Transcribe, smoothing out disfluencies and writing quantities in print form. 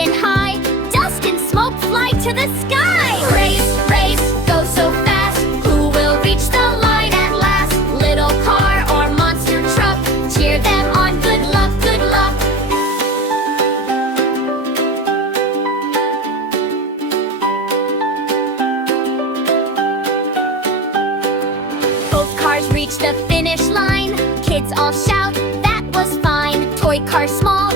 and high. Dust and smoke fly to the sky. Race, race, go so fast. Who will reach the light at last? Little car or monster truck, cheer them on. Good luck, good luck. Both cars reach the finish line. Kids all shout, that was fine. Toy car small,